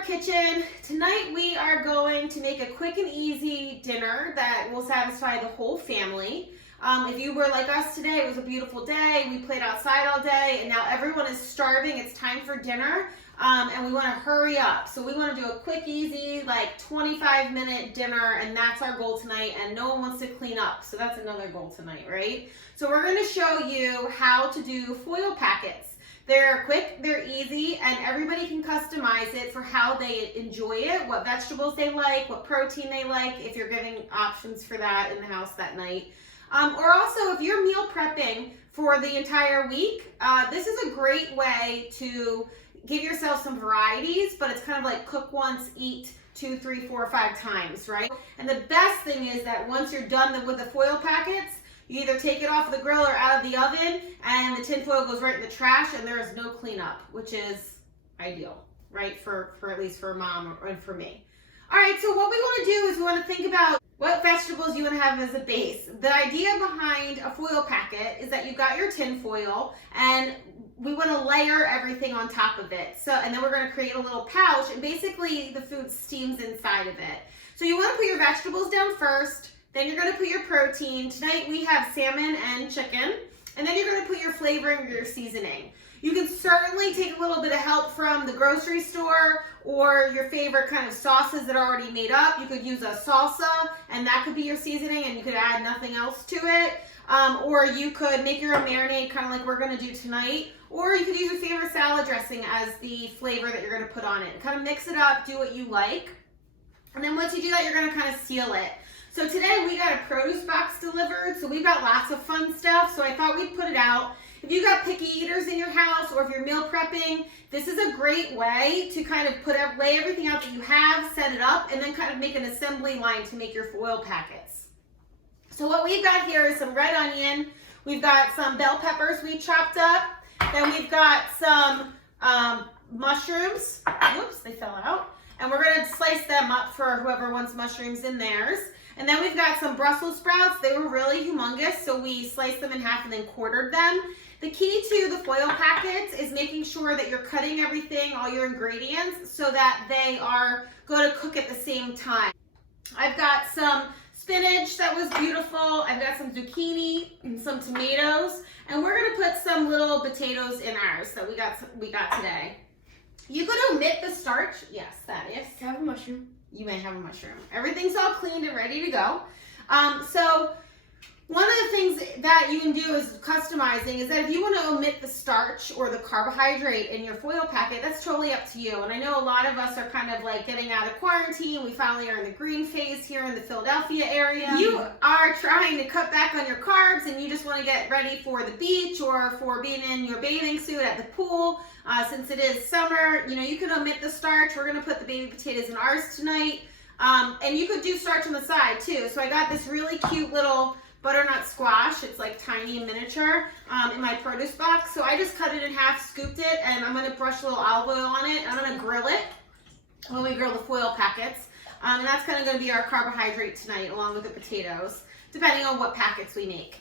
our kitchen. Tonight we are going to make a quick and easy dinner that will satisfy the whole family. If you were like us today, it was a beautiful day. We played outside all day and now everyone is starving. It's time for dinner and we want to hurry up. So we want to do a quick, easy, like 25-minute dinner, and that's our goal tonight, and no one wants to clean up. So that's another goal tonight, right? So we're going to show you how to do foil packets. They're quick, they're easy, and everybody can customize it for how they enjoy it, what vegetables they like, what protein they like, if you're giving options for that in the house that night. Or also, if you're meal prepping for the entire week, this is a great way to give yourself some varieties, but it's kind of like cook once, eat 2, 3, 4, 5 times, right? And the best thing is that once you're done with the foil packets, you either take it off the grill or out of the oven, and the tin foil goes right in the trash, and there is no cleanup, which is ideal, right? For at least for mom and for me. All right, so what we want to do is we want to think about what vegetables you want to have as a base. The idea behind a foil packet is that you've got your tin foil, and we want to layer everything on top of it. So, and then we're going to create a little pouch, and basically the food steams inside of it. So you want to put your vegetables down first. Then you're going to put your protein. Tonight we have salmon and chicken. And then you're going to put your flavoring or your seasoning. You can certainly take a little bit of help from the grocery store or your favorite kind of sauces that are already made up. You could use a salsa, and that could be your seasoning, and you could add nothing else to it. Or you could make your own marinade, kind of like we're going to do tonight. Or you could use your favorite salad dressing as the flavor that you're going to put on it. Kind of mix it up, do what you like. And then once you do that, you're going to kind of seal it. So today we got a produce box delivered, so we've got lots of fun stuff, so I thought we'd put it out. If you got picky eaters in your house, or if you're meal prepping, this is a great way to kind of lay everything out that you have, set it up, and then kind of make an assembly line to make your foil packets. So what we've got here is some red onion, we've got some bell peppers we chopped up, then we've got some mushrooms, whoops, they fell out, and we're going to slice them up for whoever wants mushrooms in theirs. And then we've got some Brussels sprouts. They were really humongous, so we sliced them in half and then quartered them. The key to the foil packets is making sure that you're cutting everything, all your ingredients, so that they are going to cook at the same time. I've got some spinach that was beautiful. I've got some zucchini and some tomatoes, and we're going to put some little potatoes in ours that we got today. You could omit the starch. Yes, that is. Can I have a mushroom? You may have a mushroom. Everything's all cleaned and ready to go. So one of the things that you can do is customizing is that if you want to omit the starch or the carbohydrate in your foil packet, that's totally up to you. And I know a lot of us are kind of like getting out of quarantine. We finally are in the green phase here in the Philadelphia area. You are trying to cut back on your carbs and you just want to get ready for the beach or for being in your bathing suit at the pool. Since it is summer, you know, you can omit the starch. We're going to put the baby potatoes in ours tonight. And you could do starch on the side too. So I got this really cute little butternut squash. It's like tiny and miniature in my produce box. So I just cut it in half, scooped it, and I'm going to brush a little olive oil on it. I'm going to grill it when we grill the foil packets. And that's kind of going to be our carbohydrate tonight along with the potatoes, depending on what packets we make.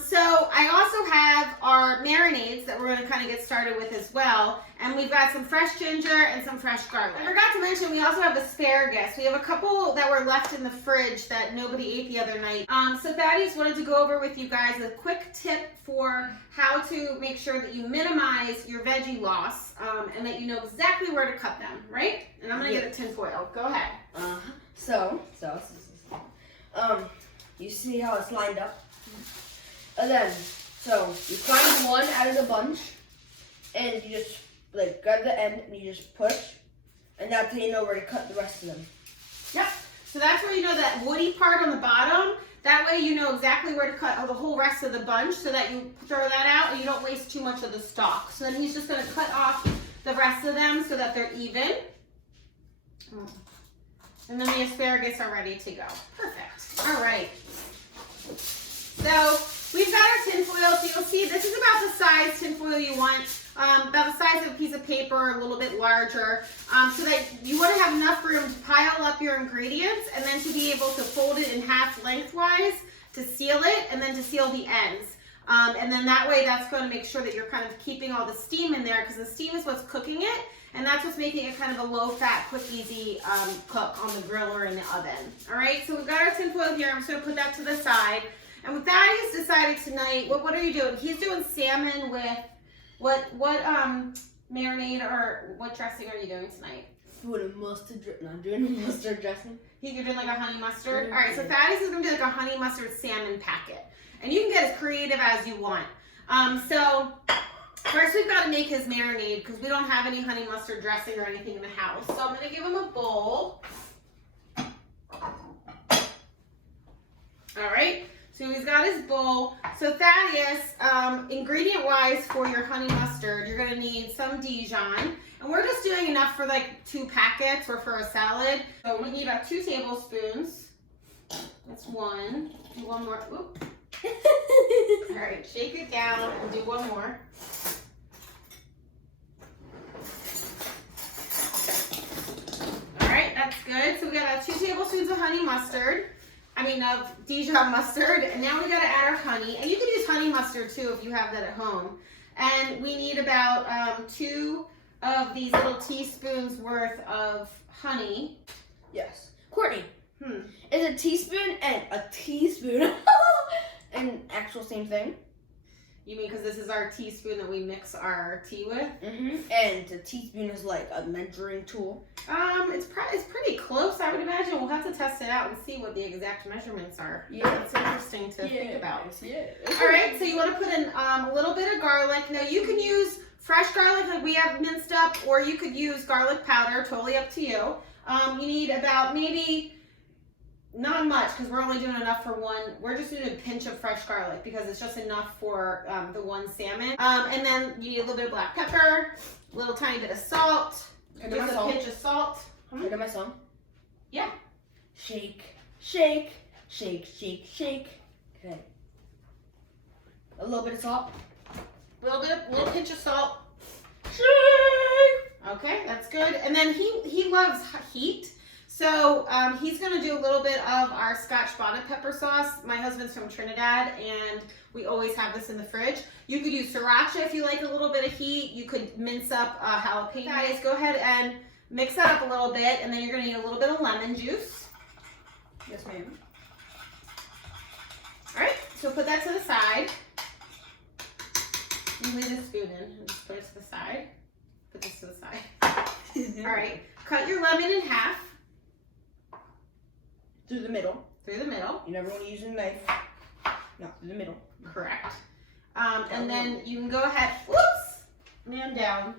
So I also have our marinades that we're going to kind of get started with as well. And we've got some fresh ginger and some fresh garlic. I forgot to mention we also have asparagus. We have a couple that were left in the fridge that nobody ate the other night. So Thaddeus wanted to go over with you guys a quick tip for how to make sure that you minimize your veggie loss and that you know exactly where to cut them, right? And I'm going to get a tin foil. Go ahead. You see how it's lined up? And then, so you find one out of the bunch, and you just like grab the end and you just push, and that's how you know where to cut the rest of them. Yep. So that's where you know that woody part on the bottom. That way you know exactly where to cut the whole rest of the bunch so that you throw that out and you don't waste too much of the stalk. So then he's just going to cut off the rest of them so that they're even. And then the asparagus are ready to go. Perfect. All right. So we've got our tin foil, so you'll see this is about the size tin foil you want, about the size of a piece of paper, a little bit larger, so that you want to have enough room to pile up your ingredients and then to be able to fold it in half lengthwise to seal it and then to seal the ends. And then that way that's going to make sure that you're kind of keeping all the steam in there because the steam is what's cooking it. And that's what's making it kind of a low-fat, quick, easy cook on the grill or in the oven. All right, so we've got our tinfoil here. I'm just gonna put that to the side. And with that, he's decided tonight, what are you doing? He's doing salmon with, what marinade or what dressing are you doing tonight? With a mustard, I'm doing mustard dressing. You're doing like a honey mustard? All right, so Thaddeus is gonna do like a honey mustard salmon packet. And you can get as creative as you want. So first we've got to make his marinade because we don't have any honey mustard dressing or anything in the house. So I'm gonna give him a bowl. All right, so he's got his bowl. So Thaddeus, ingredient-wise for your honey mustard, you're gonna need some Dijon. And we're just doing enough for like 2 packets or for a salad. So we need about 2 tablespoons. That's 1. Do 1 more. Oop. All right, shake it down and do 1 more. All right, that's good. So we got 2 tablespoons of honey mustard. Of Dijon mustard. And now we got to add our honey. And you can use honey mustard too if you have that at home. And we need about 2 of these little teaspoons worth of honey. Yes. Courtney, is a teaspoon and a teaspoon an actual same thing? You mean because this is our teaspoon that we mix our tea with? And a teaspoon is like a measuring tool? It's pretty close, I would imagine. We'll have to test it out and see what the exact measurements are. Yeah. It's interesting to think about. Yeah. All right, so you want to put in a little bit of garlic. Now you can use fresh garlic like we have minced up, or you could use garlic powder, totally up to you. You need about maybe, not much because we're only doing enough for 1. We're just doing a pinch of fresh garlic because it's just enough for the 1 salmon. And then you need a little bit of black pepper, a little tiny bit of salt, just a pinch of salt. Can I do my song? Yeah. Shake, shake, shake, shake, shake. Okay. A little bit of salt. Little pinch of salt. Shake. Okay, that's good. And then he loves heat. So he's gonna do a little bit of our Scotch bonnet pepper sauce. My husband's from Trinidad and we always have this in the fridge. You could use sriracha if you like a little bit of heat. You could mince up jalapenos. Go ahead and mix that up a little bit, and then you're gonna need a little bit of lemon juice. Yes, ma'am. All right, so put that to the side. You leave the spoon in and just put it to the side. Put this to the side. All right, cut your lemon in half. Through the middle. Through the middle. You never want to use a knife. Not through the middle. Correct. And then you can go ahead, whoops, man down.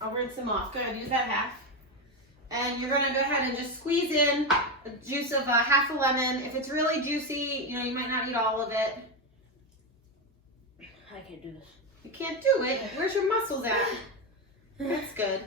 I'll rinse them off. Go ahead, use that half. And you're gonna go ahead and just squeeze in the juice of half a lemon. If it's really juicy, you might not eat all of it. I can't do this. You can't do it. Where's your muscles at? That's good.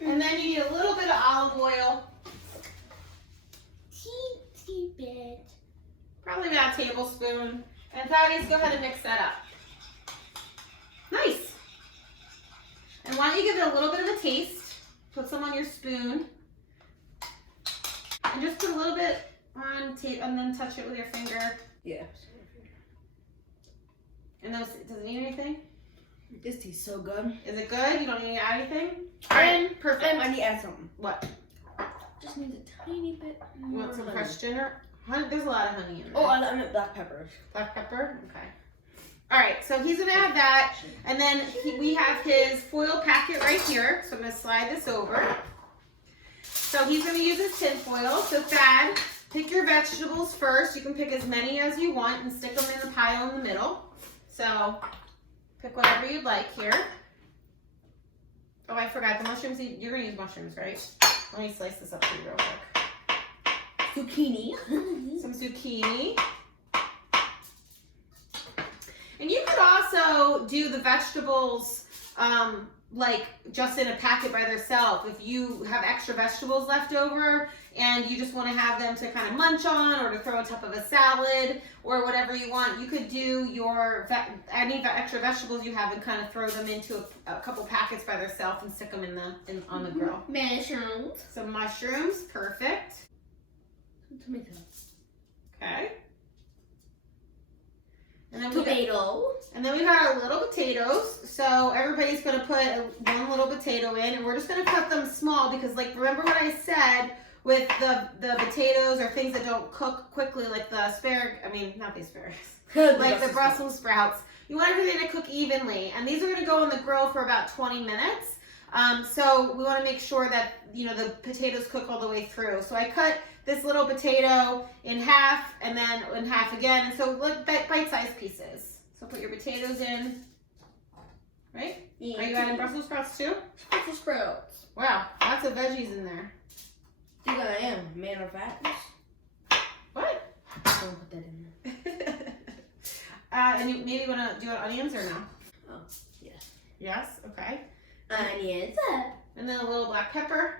And then you need a little bit of olive oil. Teensy bit. Probably about a tablespoon. And Thaddeus, go ahead and mix that up. Nice. And why don't you give it a little bit of a taste? Put some on your spoon. And just put a little bit on tape and then touch it with your finger. Yeah. And does it need anything? This tea's so good. Is it good? You don't need to add anything? All right, perfect. I need to add something. What? Just needs a tiny bit more. You want some honey. fresh ginger? Honey, there's a lot of honey in there. Oh, I meant black pepper. Black pepper? Okay. All right, so he's gonna add that, and then we have his foil packet right here. So I'm gonna slide this over. So he's gonna use his tin foil. So Thad, pick your vegetables first. You can pick as many as you want and stick them in the pile in the middle. So pick whatever you'd like here. Oh, I forgot the mushrooms. You're gonna use mushrooms, right? Let me slice this up for you real quick. Zucchini. Some zucchini. And you could also do the vegetables like just in a packet by themselves. If you have extra vegetables left over and you just want to have them to kind of munch on or to throw on top of a salad or whatever you want, you could do your any extra vegetables you have and kind of throw them into a couple packets by themselves and stick them on the grill. Mushrooms. Some mushrooms, perfect. Tomato. Okay. And then we got our little potatoes. So everybody's gonna put one little potato in, and we're just gonna cut them small because, like, remember what I said with the potatoes or things that don't cook quickly, like the asparagus. I mean, not the asparagus, like the Brussels sprouts. You want everything to cook evenly, and these are gonna go on the grill for about 20 minutes. So we want to make sure that, you know, the potatoes cook all the way through. So I cut this little potato in half and then in half again. And so look, bite-sized pieces. So put your potatoes in, right? Yeah. Are you adding Brussels sprouts too? Brussels sprouts. Wow, lots of veggies in there. I think I am, man of facts. What? Don't put that in there. And you maybe want to do onions or no? Oh, yes. Yes, okay. Onions. And then a little black pepper.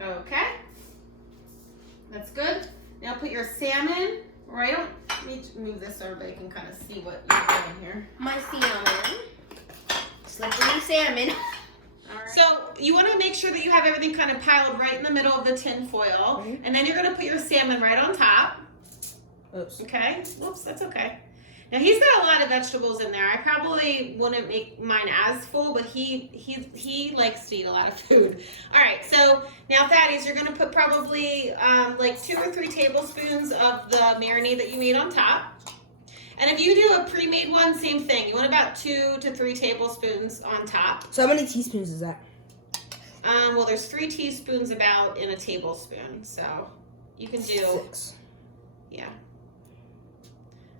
Okay. That's good. Now put your salmon right on. Let me move this so everybody can kind of see what you're doing here. My salmon. Slippery salmon. All right. So you want to make sure that you have everything kind of piled right in the middle of the tin foil. Mm-hmm. And then you're going to put your salmon right on top. Oops. Okay. Whoops, that's okay. Now he's got a lot of vegetables in there. I probably wouldn't make mine as full, but he likes to eat a lot of food. All right, so now Thaddeus, you're gonna put probably like 2 or 3 tablespoons of the marinade that you made on top. And if you do a pre-made one, same thing. You want about 2 to 3 tablespoons on top. So how many teaspoons is that? Well, there's 3 teaspoons about in a tablespoon, so you can do 6. Yeah.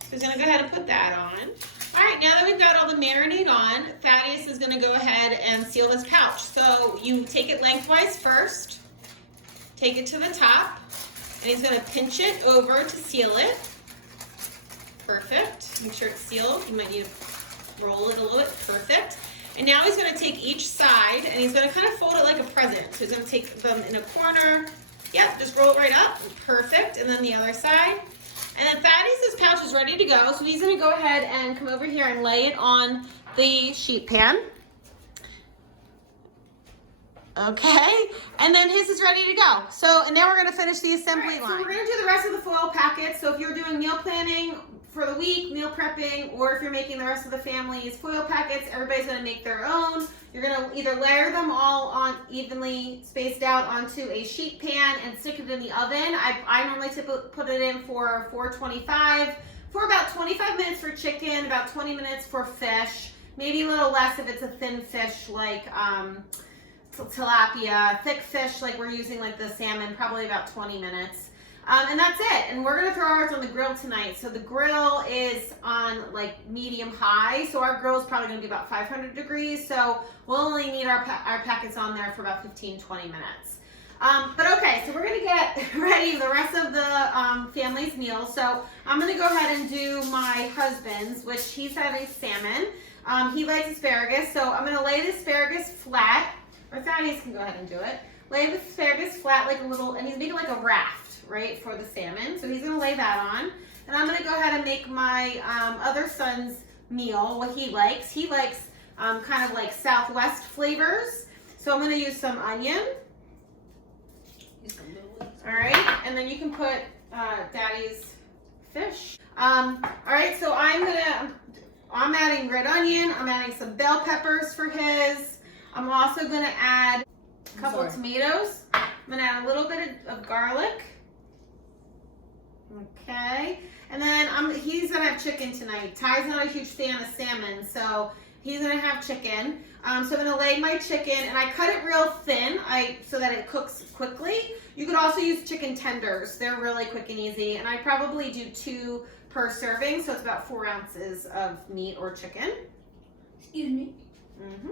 So he's gonna go ahead and put that on. All right, now that we've got all the marinade on, Thaddeus is gonna go ahead and seal this pouch. So you take it lengthwise first, take it to the top, and he's gonna pinch it over to seal it. Perfect. Make sure it's sealed. You might need to roll it a little bit. Perfect. And now he's gonna take each side and he's gonna kind of fold it like a present. So he's gonna take them in a corner. Yep, just roll it right up. Perfect. And then the other side. And then Thaddeus' pouch is ready to go, so he's gonna go ahead and come over here and lay it on the sheet pan. Okay, and then his is ready to go. So, and now we're gonna finish the assembly line. So we're gonna do the rest of the foil packets. So if you're doing meal planning for the week, meal prepping, or if you're making the rest of the family's foil packets, everybody's gonna make their own. You're gonna either layer them all on evenly spaced out onto a sheet pan and stick it in the oven. I normally put it in for 425 for about 25 minutes for chicken, about 20 minutes for fish, maybe a little less if it's a thin fish like tilapia. Thick fish like we're using like the salmon, probably about 20 minutes. And that's it. And we're gonna throw ours on the grill tonight. So the grill is on like medium high. So our grill is probably gonna be about 500 degrees. So we'll only need our packets on there for about 15, 20 minutes. But okay, so we're gonna get ready the rest of the family's meal. So I'm gonna go ahead and do my husband's, which he's having salmon. He likes asparagus. So I'm gonna lay the asparagus flat, or Thaddeus can go ahead and do it. Lay the asparagus flat like a little, and he's making like a raft, right, for the salmon. So he's gonna lay that on. And I'm gonna go ahead and make my other son's meal, what he likes. He likes kind of like Southwest flavors. So I'm gonna use some onion. All right, and then you can put Daddy's fish. All right, so I'm adding red onion. I'm adding some bell peppers for his. I'm also gonna add a couple of tomatoes. I'm gonna add a little bit of garlic. Okay, and then he's gonna have chicken tonight. Ty's not a huge fan of salmon, so he's gonna have chicken. So I'm gonna lay my chicken, and I cut it real thin, so that it cooks quickly. You could also use chicken tenders. They're really quick and easy, and I probably do 2 per serving, so it's about 4 ounces of meat or chicken. Excuse me. Mm-hmm.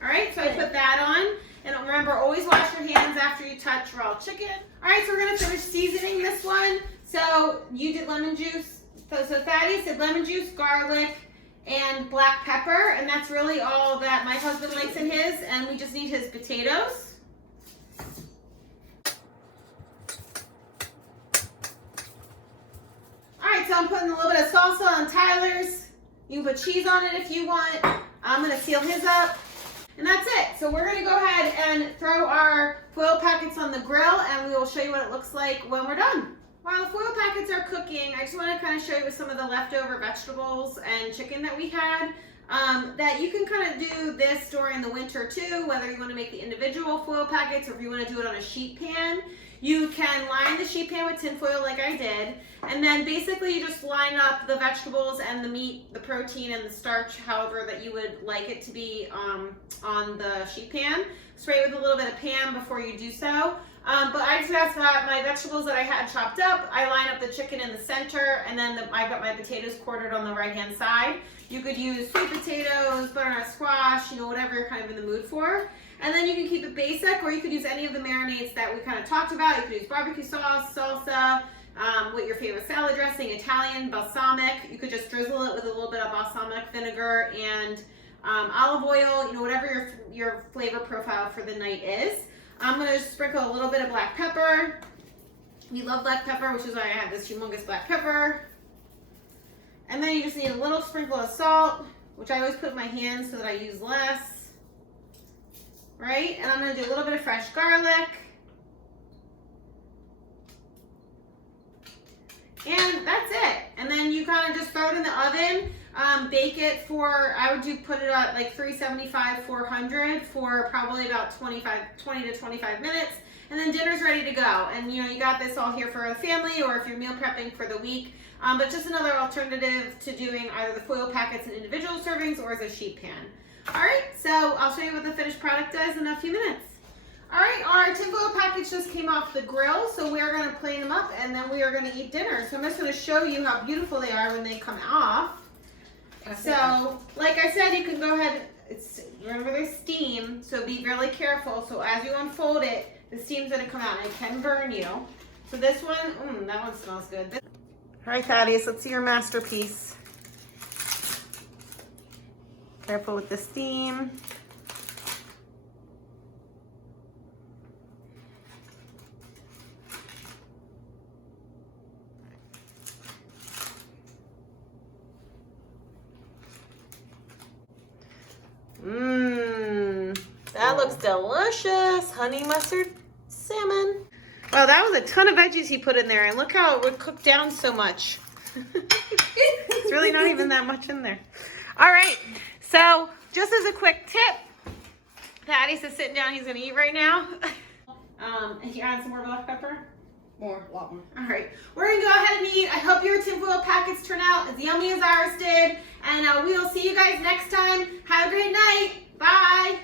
All right, so I put that on. And remember, always wash your hands after you touch raw chicken. All right, so we're gonna finish seasoning this one. So you did lemon juice. So Thaddeus did lemon juice, garlic, and black pepper. And that's really all that my husband likes in his. And we just need his potatoes. All right, so I'm putting a little bit of salsa on Tyler's. You can put cheese on it if you want. I'm gonna seal his up. And that's it. So we're gonna go ahead and throw our foil packets on the grill, and we will show you what it looks like when we're done. While the foil packets are cooking, I just want to kind of show you some of the leftover vegetables and chicken that we had. That you can kind of do this during the winter too, whether you want to make the individual foil packets or if you want to do it on a sheet pan. You can line the sheet pan with tin foil like I did, and then basically you just line up the vegetables and the meat, the protein and the starch, however that you would like it to be on the sheet pan. Spray it with a little bit of Pam before you do so. But I just got my vegetables that I had chopped up. I line up the chicken in the center, and then I've got my potatoes quartered on the right-hand side. You could use sweet potatoes, butternut squash, whatever you're kind of in the mood for. And then you can keep it basic, or you could use any of the marinades that we kind of talked about. You could use barbecue sauce, salsa, with your favorite salad dressing, Italian, balsamic. You could just drizzle it with a little bit of balsamic vinegar and olive oil, whatever your flavor profile for the night is. I'm going to sprinkle a little bit of black pepper. We love black pepper, which is why I have this humongous black pepper. And then you just need a little sprinkle of salt, which I always put in my hands so that I use less. Right? And I'm going to do a little bit of fresh garlic. And that's it. And then you kind of just throw it in the oven. Bake it for, put it at like 375, 400 for probably about 20 to 25 minutes. And then dinner's ready to go. And you got this all here for the family, or if you're meal prepping for the week. But just another alternative to doing either the foil packets in individual servings or as a sheet pan. All right, so I'll show you what the finished product does in a few minutes. All right, our tinfoil packets just came off the grill, so we're gonna plane them up and then we are gonna eat dinner. So I'm just gonna show you how beautiful they are when they come off. So, like I said, you can go ahead, remember there's steam, so be really careful. So as you unfold it, the steam's gonna come out and it can burn you. So this one, that one smells good. All right, Thaddeus, let's see your masterpiece. Careful with the steam. That looks delicious. Honey mustard salmon. Wow, that was a ton of veggies he put in there, and look how it would cook down so much. It's really not even that much in there. All right, so just as a quick tip, Thaddeus is sitting down, he's gonna eat right now. And you add some more black pepper? More, a lot more. All right, we're gonna go ahead and eat. I hope your tinfoil packets turn out as yummy as ours did. And we will see you guys next time. Have a great night. Bye.